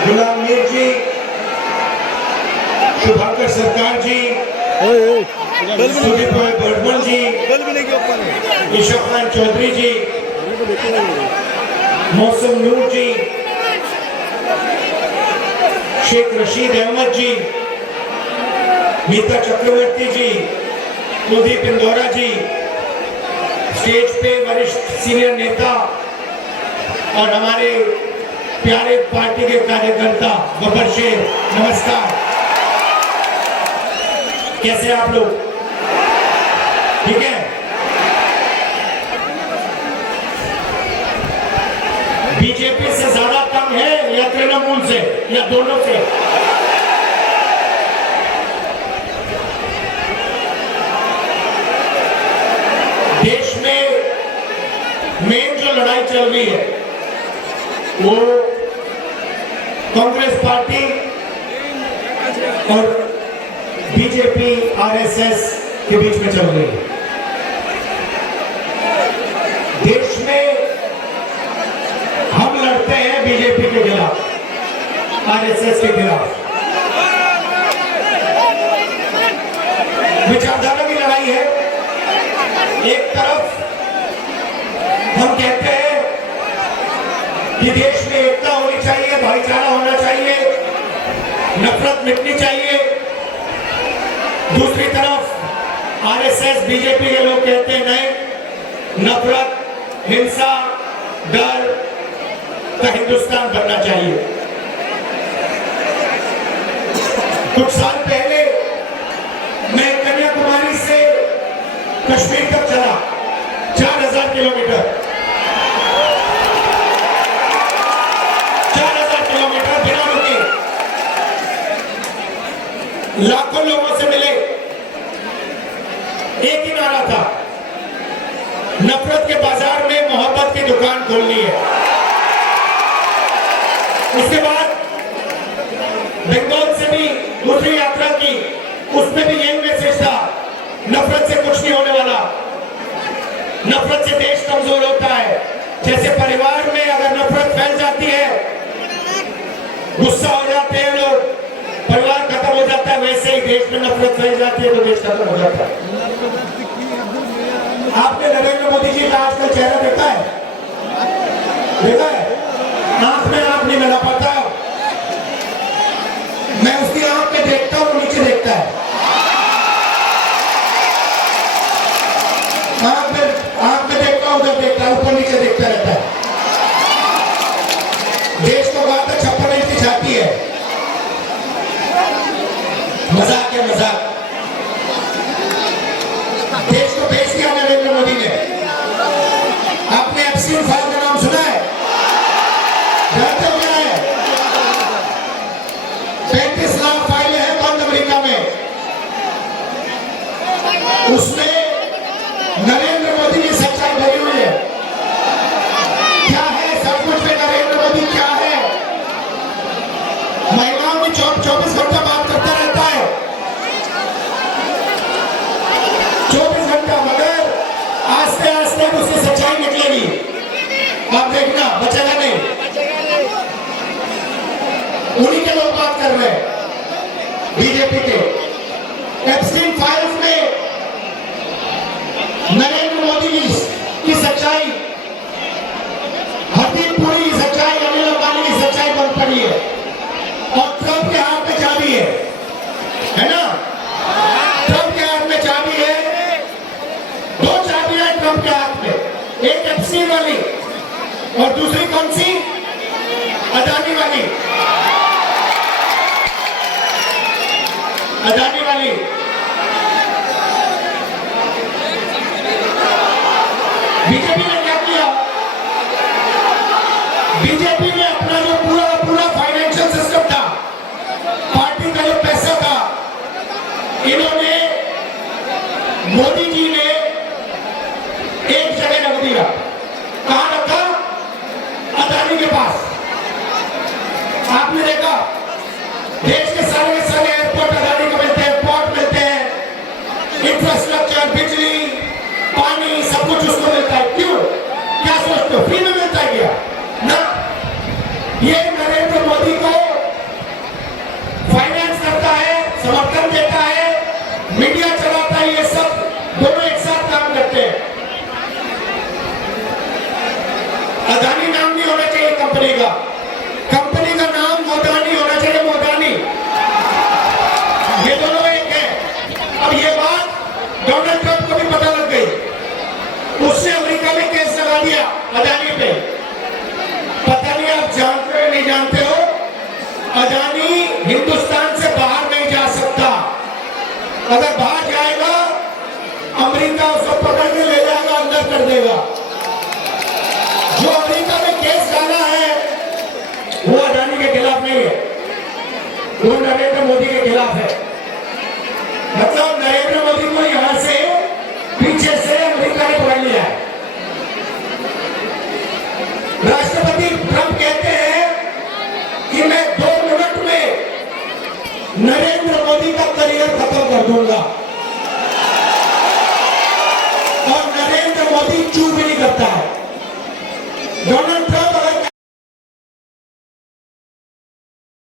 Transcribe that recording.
गुलाम मीर जी, शुभाकर सरकार जी, सुदीप बर्मन जी, ईशा खान चौधरी जी, मौसम नूर जी, शेख रशीद अहमद जी, मीता चक्रवर्ती जी, कुलदीप इंदौरा जी, स्टेज पे वरिष्ठ सीनियर नेता और हमारे प्यारे पार्टी के कार्यकर्ता गब्बर शेर, नमस्कार। कैसे आप लोग? ठीक है। बीजेपी से ज्यादा तंग है या तृणमूल से या दोनों से? देश में मेन जो लड़ाई चल रही है वो कांग्रेस पार्टी और बीजेपी आरएसएस के बीच में चल रही है। देश में हम लड़ते हैं बीजेपी के खिलाफ, आरएसएस के खिलाफ। विचारधारा की लड़ाई है। एक तरफ हम कहते हैं कि देश में एकता होनी चाहिए, भाईचारा होना चाहिए, नफरत मिटनी चाहिए। दूसरी तरफ आरएसएस बीजेपी के लोग कहते हैं नहीं, नफरत, हिंसा, डर का हिंदुस्तान बनना चाहिए। कुछ साल पहले मैं कन्याकुमारी से कश्मीर तक चला, 4000 किलोमीटर, 4000 किलोमीटर बिना रुके। लाखों लोगों से मिले। एक ही नारा था, नफरत के बाजार में मोहब्बत की दुकान खोलनी है। उसके बाद बंगाल से भी दूसरी यात्रा की, उसमें भी यही मैसेज था, नफरत से कुछ नहीं होने वाला, नफरत से देश कमजोर होता है। जैसे परिवार में अगर नफरत फैल जाती है, गुस्सा हो जाते हैं लोग, परिवार खत्म हो जाता है, वैसे ही देश में नफरत फैल जाती है तो देश खत्म हो जाता है। आपने नरेंद्र मोदी जी का आजकल चेहरा देखा है? देखा है? आंख में आंख नहीं मिला पाता, मैं उसकी आंख में देखता हूं, नीचे देखता है। आंख में देखता हूं, उधर देखता है, ऊपर नीचे देखता रहता है। देश को कहा था 56 इंच की छाती है। मजाक है, मजाक। देश को बेच दिया नरेंद्र मोदी ने। आपने एप्सिन फाइल का नाम सुना है? जानते हो क्या है? 35 लाख फाइलें हैं बंद अमेरिका में। उसमें नरेंद्र मोदी की सच्चाई भरी हुई है। क्या है सब कुछ में नरेंद्र मोदी? क्या है? महिलाओं में 24 घंटा बात करता रहता है, 24 घंटा, मगर आस्ते आस्ते उसकी सच्चाई निकलेगी। आप देखना, बचेगा नहीं। उन्हीं के लोग बात कर रहे हैं, बीजेपी के। एप्स्टीन फाइल्स में नरेंद्र मोदी की सच्चाई, हरदीप पुरी की सच्चाई, अनिल अंबानी की सच्चाई बंद पड़ी है। और ट्रंप के हाथ में चाबी है ना? ट्रंप के हाथ में चाबी है। 2 चाबियां हैं ट्रंप के हाथ में, एक एप्स्टीन वाली और दूसरी कौन सी? अदानी वाली। अदानी वाली। बीजेपी ने क्या किया? बीजेपी ने अपना जो पूरा फाइनेंशियल सिस्टम था, पार्टी का जो पैसा था, इन्होंने, मोदी जी ने एक जगह रख दिया। कहां रखा? अदानी के पास। आपने देखा देश के सारे एयरपोर्ट अदानी को मिलते हैं, पोर्ट मिलते हैं, इंफ्रास्ट्रक्चर, बिजली, पानी, सब कुछ उसको मिलता है। क्यों? क्या सोचते हो फ्री में मिलता है क्या? ना, ये नरेंद्र मोदी को कंपनी का नाम मोदानी होना चाहिए, मोदानी। ये दोनों एक है। अब ये बात डोनाल्ड ट्रंप को भी पता लग गई, उसने अमेरिका में केस लगा दिया अदानी पे। पता नहीं आप जानते हो नहीं जानते हो, अदानी हिंदुस्तान से बाहर नहीं जा सकता। अगर बाहर जाएगा अमेरिका उसको पकड़ के ले जाएगा, अंदर कर देगा। जो अमेरिका में केस डाला है वो अदानी के खिलाफ नहीं है, वो नरेंद्र मोदी के खिलाफ है। मतलब नरेंद्र मोदी को यहां से पीछे से अमेरिका ने पकड़ लिया है। राष्ट्रपति ट्रंप कहते हैं कि मैं 2 मिनट में नरेंद्र मोदी का करियर खत्म कर दूंगा, और नरेंद्र मोदी चूक भी नहीं करता है। डोनाल्ड